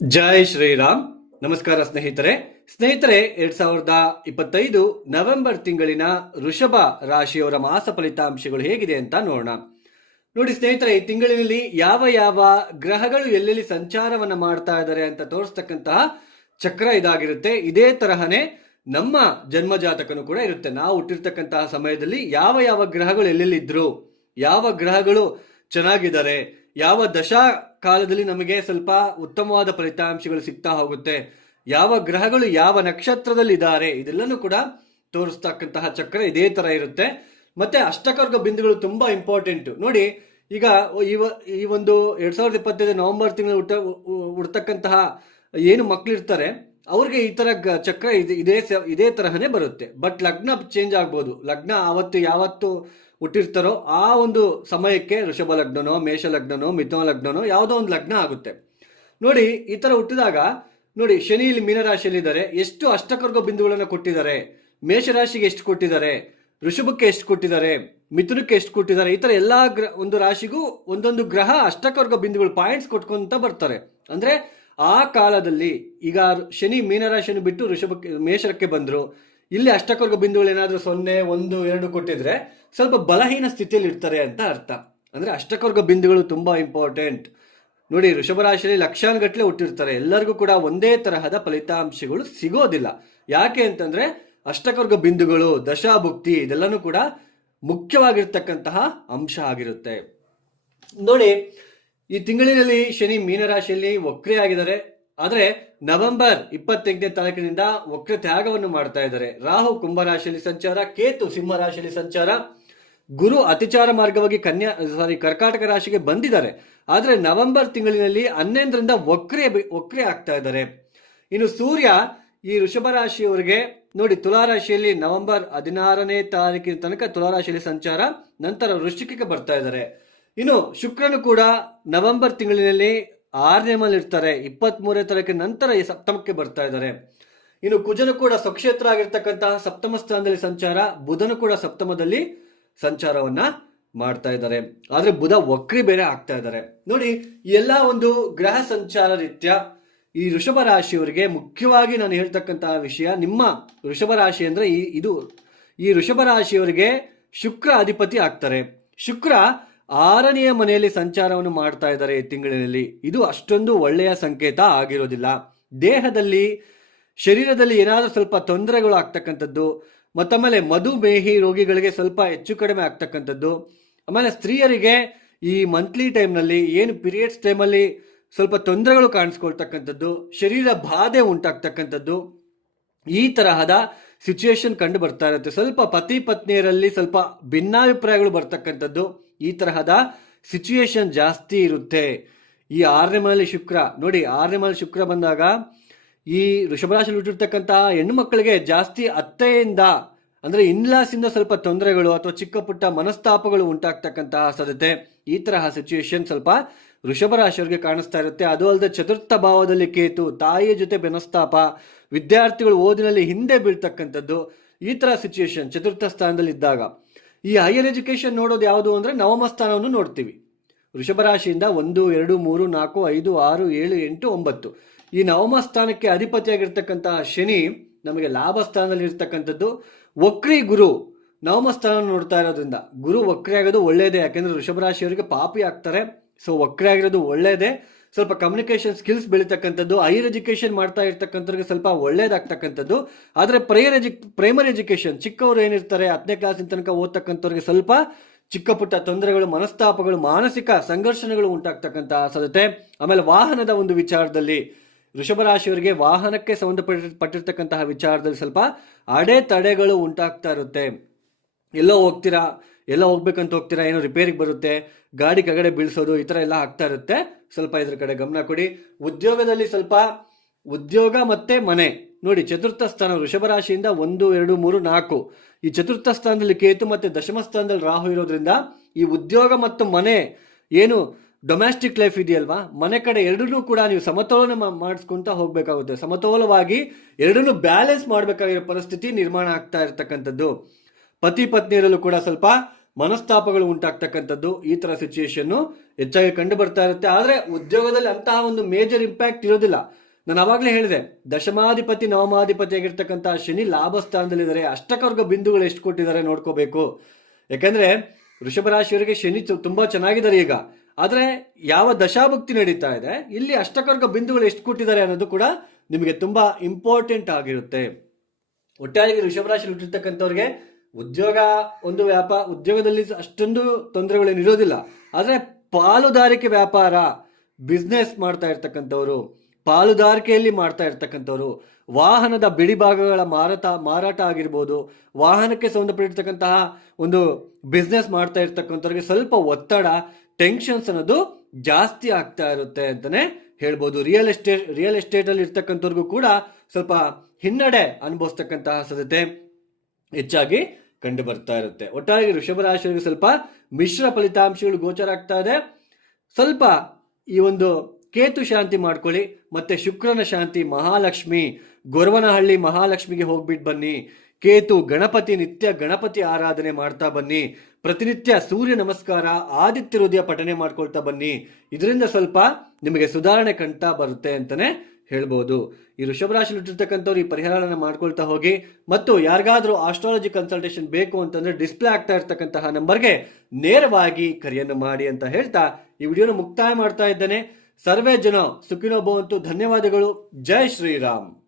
ಜೈ ಶ್ರೀರಾಮ್. ನಮಸ್ಕಾರ ಸ್ನೇಹಿತರೆ. ಸ್ನೇಹಿತರೆ, ಎರಡ್ ಸಾವಿರದ ಇಪ್ಪತ್ತೈದು ನವೆಂಬರ್ ತಿಂಗಳಿನ ಋಷಭ ರಾಶಿಯವರ ಮಾಸ ಫಲಿತಾಂಶಗಳು ಹೇಗಿದೆ ಅಂತ ನೋಡೋಣ. ನೋಡಿ ಸ್ನೇಹಿತರೆ, ಈ ತಿಂಗಳಿನಲ್ಲಿ ಯಾವ ಯಾವ ಗ್ರಹಗಳು ಎಲ್ಲೆಲ್ಲಿ ಸಂಚಾರವನ್ನ ಮಾಡ್ತಾ ಇದ್ದಾರೆ ಅಂತ ತೋರಿಸ್ತಕ್ಕಂತಹ ಚಕ್ರ ಇದಾಗಿರುತ್ತೆ. ಇದೇ ತರಹನೇ ನಮ್ಮ ಜನ್ಮ ಜಾತಕನು ಕೂಡ ಇರುತ್ತೆ. ನಾವು ಹುಟ್ಟಿರ್ತಕ್ಕಂತಹ ಸಮಯದಲ್ಲಿ ಯಾವ ಯಾವ ಗ್ರಹಗಳು ಎಲ್ಲೆಲ್ಲಿ ಇದ್ರು ಯಾವ ಗ್ರಹಗಳು ಚೆನ್ನಾಗಿದ್ದಾರೆ, ಯಾವ ದಶಾ ಕಾಲದಲ್ಲಿ ನಮಗೆ ಸ್ವಲ್ಪ ಉತ್ತಮವಾದ ಫಲಿತಾಂಶಗಳು ಸಿಗ್ತಾ ಹೋಗುತ್ತೆ. ಯಾವ ಗ್ರಹಗಳು ಯಾವ ನಕ್ಷತ್ರದಲ್ಲಿ ಇದ್ದಾರೆ ಇದೆಲ್ಲನೂ ಕೂಡ ತೋರಿಸ್ತಕ್ಕಂತಹ ಚಕ್ರ ಇದೇ ತರ ಇರುತ್ತೆ. ಮತ್ತೆ ಅಷ್ಟಕರ್ಗ ಬಿಂದುಗಳು ತುಂಬಾ ಇಂಪಾರ್ಟೆಂಟ್. ನೋಡಿ, ಈಗ ಇವ, ಈ ಒಂದು ಎರಡ್ ಸಾವಿರದ ಇಪ್ಪತ್ತೈದು ನವೆಂಬರ್ ತಿಂಗಳು ಹುಟ್ಟ ಹುಡ್ತಕ್ಕಂತಹ ಏನು ಮಕ್ಕಳಿರ್ತಾರೆ ಅವ್ರಿಗೆ ಈ ತರ ಚಕ್ರ ಇದೆ, ಇದೇ ತರಹನೇ ಬರುತ್ತೆ. ಬಟ್ ಲಗ್ನ ಚೇಂಜ್ ಆಗ್ಬೋದು. ಲಗ್ನ ಆವತ್ತು ಯಾವತ್ತು ಹುಟ್ಟಿರ್ತಾರೋ ಆ ಒಂದು ಸಮಯಕ್ಕೆ ಋಷಭ ಲಗ್ನನೋ, ಮೇಷ ಲಗ್ನನೋ, ಮಿಥುನ ಲಗ್ನನೋ ಯಾವುದೋ ಒಂದು ಲಗ್ನ ಆಗುತ್ತೆ. ನೋಡಿ, ಈ ಥರ ಹುಟ್ಟಿದಾಗ, ನೋಡಿ, ಶನಿ ಇಲ್ಲಿ ಮೀನರಾಶಿಯಲ್ಲಿ ಇದ್ದಾರೆ ಎಷ್ಟು ಅಷ್ಟಕರ್ಗ ಬಿಂದುಗಳನ್ನು ಕೊಟ್ಟಿದ್ದಾರೆ? ಮೇಷರಾಶಿಗೆ ಎಷ್ಟು ಕೊಟ್ಟಿದ್ದಾರೆ? ಋಷಭಕ್ಕೆ ಎಷ್ಟು ಕೊಟ್ಟಿದ್ದಾರೆ? ಮಿಥುನಕ್ಕೆ ಎಷ್ಟು ಕೊಟ್ಟಿದ್ದಾರೆ? ಈ ಥರ ಎಲ್ಲಾ ಗ್ರ ಒಂದು ರಾಶಿಗೂ ಒಂದೊಂದು ಗ್ರಹ ಅಷ್ಟಕರ್ಗ ಬಿಂದುಗಳು ಪಾಯಿಂಟ್ಸ್ ಕೊಟ್ಕೊಂತ ಬರ್ತಾರೆ. ಅಂದ್ರೆ ಆ ಕಾಲದಲ್ಲಿ ಈಗ ಶನಿ ಮೀನರಾಶಿಯನ್ನು ಬಿಟ್ಟು ಋಷಭಕ್ಕೆ ಮೇಷರಕ್ಕೆ ಬಂದರು. ಇಲ್ಲಿ ಅಷ್ಟಕರ್ಗ ಬಿಂದುಗಳು ಏನಾದರೂ ಸೊನ್ನೆ, ಒಂದು, ಎರಡು ಕೊಟ್ಟಿದ್ರೆ ಸ್ವಲ್ಪ ಬಲಹೀನ ಸ್ಥಿತಿಯಲ್ಲಿ ಇರ್ತಾರೆ ಅಂತ ಅರ್ಥ. ಅಂದರೆ ಅಷ್ಟಕವರ್ಗ ಬಿಂದುಗಳು ತುಂಬ ಇಂಪಾರ್ಟೆಂಟ್ ನೋಡಿ ಋಷಭ ರಾಶಿಯಲ್ಲಿ ಲಕ್ಷಾನುಗಟ್ಟಲೆ ಹುಟ್ಟಿರ್ತಾರೆ. ಎಲ್ಲರಿಗೂ ಕೂಡ ಒಂದೇ ತರಹದ ಫಲಿತಾಂಶಗಳು ಸಿಗೋದಿಲ್ಲ. ಯಾಕೆ ಅಂತಂದ್ರೆ ಅಷ್ಟಕರ್ಗ ಬಿಂದುಗಳು, ದಶಾಭುಕ್ತಿ ಇದೆಲ್ಲನೂ ಕೂಡ ಮುಖ್ಯವಾಗಿರ್ತಕ್ಕಂತಹ ಅಂಶ ಆಗಿರುತ್ತೆ. ನೋಡಿ, ಈ ತಿಂಗಳಿನಲ್ಲಿ ಶನಿ ಮೀನರಾಶಿಯಲ್ಲಿ ವಕ್ರೆ ಆಗಿದ್ದಾರೆ ಆದರೆ ನವೆಂಬರ್ ಇಪ್ಪತ್ತೆಂಟನೇ ತಾರೀಕಿನಿಂದ ವಕ್ರ ತ್ಯಾಗವನ್ನು ಮಾಡ್ತಾ ಇದ್ದಾರೆ. ರಾಹು ಕುಂಭರಾಶಿಯಲ್ಲಿ ಸಂಚಾರ, ಕೇತು ಸಿಂಹರಾಶಿಯಲ್ಲಿ ಸಂಚಾರ. ಗುರು ಅತಿಚಾರ ಮಾರ್ಗವಾಗಿ ಕನ್ಯಾ ಸಾರಿ ಕರ್ಕಾಟಕ ರಾಶಿಗೆ ಬಂದಿದ್ದಾರೆ. ಆದರೆ ನವೆಂಬರ್ ತಿಂಗಳಿನಲ್ಲಿ ಹನ್ನೊಂದರಿಂದ ವಕ್ರೆ ವಕ್ರೆ ಆಗ್ತಾ ಇದ್ದಾರೆ. ಇನ್ನು ಸೂರ್ಯ ಈ ಋಷಭ ರಾಶಿಯವರಿಗೆ ನೋಡಿ ತುಲಾರಾಶಿಯಲ್ಲಿ ನವೆಂಬರ್ ಹದಿನಾರನೇ ತಾರೀಕಿನ ತನಕ ತುಲಾರಾಶಿಯಲ್ಲಿ ಸಂಚಾರ, ನಂತರ ವೃಶ್ಚಿಕಕ್ಕೆ ಬರ್ತಾ ಇದ್ದಾರೆ. ಇನ್ನು ಶುಕ್ರನು ಕೂಡ ನವೆಂಬರ್ ತಿಂಗಳಿನಲ್ಲಿ ಆರನೇ ಮೇಲೆ ಇರ್ತಾರೆ. ಇಪ್ಪತ್ತ್ ಮೂರನೇ ತಾರೀಕಿನ ನಂತರ ಈ ಸಪ್ತಮಕ್ಕೆ ಬರ್ತಾ ಇದ್ದಾರೆ. ಇನ್ನು ಕುಜನು ಕೂಡ ಸ್ವಕ್ಷೇತ್ರ ಆಗಿರ್ತಕ್ಕಂತಹ ಸಪ್ತಮ ಸ್ಥಾನದಲ್ಲಿ ಸಂಚಾರ, ಬುಧನು ಕೂಡ ಸಪ್ತಮದಲ್ಲಿ ಸಂಚಾರವನ್ನ ಮಾಡ್ತಾ ಇದ್ದಾರೆ. ಆದ್ರೆ ಬುಧ ವಕ್ರಿ ಬೇರೆ ಆಗ್ತಾ ಇದ್ದಾರೆ. ನೋಡಿ, ಎಲ್ಲ ಒಂದು ಗ್ರಹ ಸಂಚಾರ ರೀತ್ಯ ಈ ವೃಷಭ ರಾಶಿಯವರಿಗೆ ಮುಖ್ಯವಾಗಿ ನಾನು ಹೇಳ್ತಕ್ಕಂತಹ ವಿಷಯ ನಿಮ್ಮ ವೃಷಭ ರಾಶಿ ಅಂದ್ರೆ ಈ ಇದು. ಈ ವೃಷಭ ರಾಶಿಯವರಿಗೆ ಶುಕ್ರ ಅಧಿಪತಿ ಆಗ್ತಾರೆ. ಶುಕ್ರ ಆರನೆಯ ಮನೆಯಲ್ಲಿ ಸಂಚಾರವನ್ನು ಮಾಡ್ತಾ ಇದ್ದಾರೆ ಈ ತಿಂಗಳಿನಲ್ಲಿ ಇದು ಅಷ್ಟೊಂದು ಒಳ್ಳೆಯ ಸಂಕೇತ ಆಗಿರೋದಿಲ್ಲ. ದೇಹದಲ್ಲಿ, ಶರೀರದಲ್ಲಿ ಏನಾದರೂ ಸ್ವಲ್ಪ ತೊಂದರೆಗಳು ಆಗ್ತಕ್ಕಂಥದ್ದು ಮತ್ತಮೇಲೆ ಮಧುಮೇಹಿ ರೋಗಿಗಳಿಗೆ ಸ್ವಲ್ಪ ಹೆಚ್ಚು ಕಡಿಮೆ ಆಗ್ತಕ್ಕಂಥದ್ದು. ಆಮೇಲೆ ಸ್ತ್ರೀಯರಿಗೆ ಈ ಮಂತ್ಲಿ ಟೈಮ್ನಲ್ಲಿ ಏನು ಪೀರಿಯಡ್ಸ್ ಟೈಮಲ್ಲಿ ಸ್ವಲ್ಪ ತೊಂದರೆಗಳು ಕಾಣಿಸ್ಕೊಳ್ತಕ್ಕಂಥದ್ದು, ಶರೀರ ಬಾಧೆ ಉಂಟಾಗ್ತಕ್ಕಂಥದ್ದು, ಈ ತರಹದ ಸಿಚುಯೇಷನ್ ಕಂಡು ಬರ್ತಾ ಇರುತ್ತೆ. ಸ್ವಲ್ಪ ಪತಿ ಪತ್ನಿಯರಲ್ಲಿ ಸ್ವಲ್ಪ ಭಿನ್ನಾಭಿಪ್ರಾಯಗಳು ಬರ್ತಕ್ಕಂಥದ್ದು, ಈ ತರಹದ ಸಿಚುಯೇಷನ್ ಜಾಸ್ತಿ ಇರುತ್ತೆ. ಈ ಆರನೇ ಮನೆಯಲ್ಲಿ ಶುಕ್ರ, ನೋಡಿ, ಆರನೇ ಮನೆಯಲ್ಲಿ ಶುಕ್ರ ಬಂದಾಗ ಈ ವೃಷಭರಾಶಿಯಲ್ಲಿ ಹುಟ್ಟಿರ್ತಕ್ಕಂತಹ ಹೆಣ್ಣು ಮಕ್ಕಳಿಗೆ ಜಾಸ್ತಿ ಅತ್ತೆಯಿಂದ, ಅಂದ್ರೆ ಇನ್ಲಾಸಿಂದ ಸ್ವಲ್ಪ ತೊಂದರೆಗಳು ಅಥವಾ ಚಿಕ್ಕ ಪುಟ್ಟ ಮನಸ್ತಾಪಗಳು ಉಂಟಾಗ್ತಕ್ಕಂತಹ ಸಾಧ್ಯತೆ. ಈ ತರಹ ಸಿಚುಯೇಷನ್ ಸ್ವಲ್ಪ ವೃಷಭ ರಾಶಿಯವರಿಗೆ ಕಾಣಿಸ್ತಾ ಇರುತ್ತೆ. ಅದು ಅಲ್ಲದೆ ಚತುರ್ಥ ಭಾವದಲ್ಲಿ ಕೇತು, ತಾಯಿಯ ಜೊತೆ ಬೆನಸ್ತಾಪ ವಿದ್ಯಾರ್ಥಿಗಳು ಓದಿನಲ್ಲಿ ಹಿಂದೆ ಬೀಳ್ತಕ್ಕಂಥದ್ದು, ಈ ತರ ಸಿಚುಯೇಷನ್ ಚತುರ್ಥ ಸ್ಥಾನದಲ್ಲಿ ಇದ್ದಾಗ. ಈ ಹೈಯರ್ ಎಜುಕೇಶನ್ ನೋಡೋದು ಯಾವುದು ಅಂದ್ರೆ ನವಮ ಸ್ಥಾನವನ್ನು ನೋಡ್ತೀವಿ. ವೃಷಭ ರಾಶಿಯಿಂದ ಒಂದು, ಎರಡು, ಮೂರು, ನಾಲ್ಕು, ಐದು, ಆರು, ಏಳು, ಎಂಟು, ಒಂಬತ್ತು. ಈ ನವಮ ಸ್ಥಾನಕ್ಕೆ ಅಧಿಪತಿಯಾಗಿರ್ತಕ್ಕಂತಹ ಶನಿ ನಮಗೆ ಲಾಭ ಸ್ಥಾನದಲ್ಲಿ ಇರ್ತಕ್ಕಂಥದ್ದು. ವಕ್ರಿ ಗುರು ನವಮ ಸ್ಥಾನ ನೋಡ್ತಾ ಇರೋದ್ರಿಂದ ಗುರು ವಕ್ರಿ ಆಗೋದು ಒಳ್ಳೇದೇ, ಯಾಕೆಂದ್ರೆ ವೃಷಭ ರಾಶಿಯವರಿಗೆ ಪಾಪಿ ಆಗ್ತಾರೆ. ಸೊ ವಕ್ರಿ ಆಗಿರೋದು ಒಳ್ಳೇದೇ. ಸ್ವಲ್ಪ ಕಮ್ಯುನಿಕೇಷನ್ ಸ್ಕಿಲ್ಸ್ ಬೆಳೀತಕ್ಕಂಥದ್ದು ಹೈಯರ್ ಎಜುಕೇಷನ್ ಮಾಡ್ತಾ ಇರ್ತಕ್ಕಂಥವ್ರಿಗೆ ಸ್ವಲ್ಪ ಒಳ್ಳೇದಾಗ್ತಕ್ಕಂಥದ್ದು. ಆದರೆ ಪ್ರೈಯರ್ ಎಜು ಪ್ರೈಮರಿ ಎಜುಕೇಷನ್ ಚಿಕ್ಕವರು ಏನಿರ್ತಾರೆ, ಹತ್ತನೇ ಕ್ಲಾಸಿನ ತನಕ ಓದ್ತಕ್ಕಂಥವ್ರಿಗೆ ಸ್ವಲ್ಪ ಚಿಕ್ಕ ಪುಟ್ಟ ತೊಂದರೆಗಳು, ಮನಸ್ತಾಪಗಳು, ಮಾನಸಿಕ ಸಂಘರ್ಷಣೆಗಳು ಉಂಟಾಗ್ತಕ್ಕಂತಹ ಸಾಧ್ಯತೆ. ಆಮೇಲೆ ವಾಹನದ ಒಂದು ವಿಚಾರದಲ್ಲಿ ವೃಷಭ ರಾಶಿಯವರಿಗೆ ವಾಹನಕ್ಕೆ ಸಂಬಂಧಪಟ್ಟಿರ್ತಕ್ಕಂತಹ ವಿಚಾರದಲ್ಲಿ ಸ್ವಲ್ಪ ಅಡೆತಡೆಗಳು ಉಂಟಾಗ್ತಾ ಇರುತ್ತೆ. ಎಲ್ಲೋ ಹೋಗ್ತೀರಾ, ಎಲ್ಲೋ ಹೋಗ್ಬೇಕಂತ ಹೋಗ್ತೀರಾ, ಏನೋ ರಿಪೇರಿಗೆ ಬರುತ್ತೆ, ಗಾಡಿ ಕಗಡೆ ಬೀಳಿಸೋದು, ಈ ಥರ ಎಲ್ಲ ಆಗ್ತಾ ಇರುತ್ತೆ. ಸ್ವಲ್ಪ ಇದ್ರ ಕಡೆ ಗಮನ ಕೊಡಿ. ಉದ್ಯೋಗದಲ್ಲಿ ಸ್ವಲ್ಪ ಉದ್ಯೋಗ ಮತ್ತೆ ಮನೆ. ನೋಡಿ, ಚತುರ್ಥ ಸ್ಥಾನ ವೃಷಭ ರಾಶಿಯಿಂದ ಒಂದು, ಎರಡು, ಮೂರು, ನಾಲ್ಕು. ಈ ಚತುರ್ಥ ಸ್ಥಾನದಲ್ಲಿ ಕೇತು ಮತ್ತೆ ದಶಮ ಸ್ಥಾನದಲ್ಲಿ ರಾಹು ಇರೋದ್ರಿಂದ ಈ ಉದ್ಯೋಗ ಮತ್ತು ಮನೆ ಏನು ಡೊಮ್ಯಾಸ್ಟಿಕ್ ಲೈಫ್ ಇದೆಯಲ್ವಾ? ಮನೆ ಕಡೆ ಎರಡನ್ನೂ ಕೂಡ ನೀವು ಸಮತೋಲನ ಮಾಡಿಸ್ಕೊಂತ ಹೋಗ್ಬೇಕಾಗುತ್ತೆ. ಸಮತೋಲವಾಗಿ ಎರಡನ್ನೂ ಬ್ಯಾಲೆನ್ಸ್ ಮಾಡಬೇಕಾಗಿರೋ ಪರಿಸ್ಥಿತಿ ನಿರ್ಮಾಣ ಆಗ್ತಾ ಇರತಕ್ಕಂಥದ್ದು. ಪತಿ ಪತ್ನಿಯರಲ್ಲೂ ಕೂಡ ಸ್ವಲ್ಪ ಮನಸ್ತಾಪಗಳು ಉಂಟಾಗ್ತಕ್ಕಂಥದ್ದು ಈ ತರ ಸಿಚುಯೇಷನ್ ಹೆಚ್ಚಾಗಿ ಕಂಡು ಬರ್ತಾ ಇರುತ್ತೆ. ಆದ್ರೆ ಉದ್ಯೋಗದಲ್ಲಿ ಅಂತಹ ಒಂದು ಮೇಜರ್ ಇಂಪ್ಯಾಕ್ಟ್ ಇರೋದಿಲ್ಲ. ನಾನು ಅವಾಗಲೇ ಹೇಳಿದೆ, ದಶಮಾಧಿಪತಿ, ನವಮಾಧಿಪತಿ ಆಗಿರ್ತಕ್ಕಂಥ ಶನಿ ಲಾಭ ಸ್ಥಾನದಲ್ಲಿದ್ದಾರೆ ಅಷ್ಟಕರ್ಗ ಬಿಂದುಗಳು ಎಷ್ಟು ಕೊಟ್ಟಿದ್ದಾರೆ ನೋಡ್ಕೋಬೇಕು. ಯಾಕಂದ್ರೆ ವೃಷಭ ರಾಶಿಯವರಿಗೆ ಶನಿ ತುಂಬಾ ಚೆನ್ನಾಗಿದ್ದಾರೆ ಈಗ. ಆದ್ರೆ ಯಾವ ದಶಾಭುಕ್ತಿ ನಡೀತಾ ಇದೆ, ಇಲ್ಲಿ ಅಷ್ಟಕರ್ಗ ಬಿಂದುಗಳು ಎಷ್ಟು ಕೊಟ್ಟಿದ್ದಾರೆ ಅನ್ನೋದು ಕೂಡ ನಿಮಗೆ ತುಂಬ ಇಂಪಾರ್ಟೆಂಟ್ ಆಗಿರುತ್ತೆ. ಒಟ್ಟಾಗಿ ಋಷಭರಾಶಿ ರಾಶಿ ಹುಟ್ಟಿರ್ತಕ್ಕಂಥವ್ರಿಗೆ ಉದ್ಯೋಗ, ಒಂದು ವ್ಯಾಪಾರ ಉದ್ಯೋಗದಲ್ಲಿ ಅಷ್ಟೊಂದು ತೊಂದರೆಗಳೇನು ಇರೋದಿಲ್ಲ. ಆದರೆ ಪಾಲುದಾರಿಕೆ ವ್ಯಾಪಾರ ಬಿಸ್ನೆಸ್ ಮಾಡ್ತಾ ಇರ್ತಕ್ಕಂಥವ್ರು, ಪಾಲುದಾರಿಕೆಯಲ್ಲಿ ಮಾಡ್ತಾ ಇರ್ತಕ್ಕಂಥವ್ರು, ವಾಹನದ ಬಿಡಿ ಭಾಗಗಳ ಮಾರಾಟ ಮಾರಾಟ ಆಗಿರ್ಬೋದು, ವಾಹನಕ್ಕೆ ಸಂಬಂಧಪಟ್ಟಿರ್ತಕ್ಕಂತಹ ಒಂದು ಬಿಸ್ನೆಸ್ ಮಾಡ್ತಾ ಇರ್ತಕ್ಕಂಥವ್ರಿಗೆ ಸ್ವಲ್ಪ ಒತ್ತಡ ಟೆನ್ಷನ್ಸ್ ಅನ್ನೋದು ಜಾಸ್ತಿ ಆಗ್ತಾ ಇರುತ್ತೆ ಅಂತಾನೆ ಹೇಳ್ಬೋದು. ರಿಯಲ್ ಎಸ್ಟೇಟ್ ರಿಯಲ್ ಎಸ್ಟೇಟ್ ಅಲ್ಲಿ ಇರ್ತಕ್ಕಂಥವ್ರಿಗೂ ಕೂಡ ಸ್ವಲ್ಪ ಹಿನ್ನಡೆ ಅನುಭವಿಸ್ತಕ್ಕಂತಹ ಸಾಧ್ಯತೆ ಹೆಚ್ಚಾಗಿ ಕಂಡು ಬರ್ತಾ ಇರುತ್ತೆ. ಒಟ್ಟಾಗಿ ಋಷಭ ರಾಶಿಯವರಿಗೆ ಸ್ವಲ್ಪ ಮಿಶ್ರ ಫಲಿತಾಂಶಗಳು ಗೋಚರ ಆಗ್ತಾ ಇದೆ. ಸ್ವಲ್ಪ ಈ ಒಂದು ಕೇತು ಶಾಂತಿ ಮಾಡ್ಕೊಳ್ಳಿ. ಮತ್ತೆ ಶುಕ್ರನ ಶಾಂತಿ ಮಹಾಲಕ್ಷ್ಮಿ, ಗೊರವನಹಳ್ಳಿ ಮಹಾಲಕ್ಷ್ಮಿಗೆ ಹೋಗ್ಬಿಟ್ಟು ಬನ್ನಿ. ಕೇತು ಗಣಪತಿ ನಿತ್ಯ ಗಣಪತಿ ಆರಾಧನೆ ಮಾಡ್ತಾ ಬನ್ನಿ. ಪ್ರತಿನಿತ್ಯ ಸೂರ್ಯ ನಮಸ್ಕಾರ, ಆದಿತ್ಯ ಹೃದಯ ಪಠನೆ ಮಾಡ್ಕೊಳ್ತಾ ಬನ್ನಿ. ಇದರಿಂದ ಸ್ವಲ್ಪ ನಿಮಗೆ ಸುಧಾರಣೆ ಕಾಣ್ತಾ ಬರುತ್ತೆ ಅಂತಾನೆ ಹೇಳ್ಬೋದು. ಈ ಹುಟ್ಟಿರ್ತಕ್ಕಂಥವ್ರು ಈ ಪರಿಹಾರನ ಮಾಡ್ಕೊಳ್ತಾ ಹೋಗಿ, ಮತ್ತು ಯಾರಿಗಾದ್ರೂ ಆಸ್ಟ್ರಾಲಜಿ ಕನ್ಸಲ್ಟೇಷನ್ ಬೇಕು ಅಂತಂದ್ರೆ ಡಿಸ್ಪ್ಲೇ ಆಗ್ತಾ ಇರ್ತಕ್ಕಂತಹ ನಂಬರ್ಗೆ ನೇರವಾಗಿ ಕರೆಯನ್ನು ಮಾಡಿ ಅಂತ ಹೇಳ್ತಾ ಈ ವಿಡಿಯೋನ ಮುಕ್ತಾಯ ಮಾಡ್ತಾ ಇದ್ದೇನೆ. ಸರ್ವೇ ಜನ ಸುಖಿನೋ ಭವಂತು, ಧನ್ಯವಾದಗಳು. ಜೈ ಶ್ರೀರಾಮ್.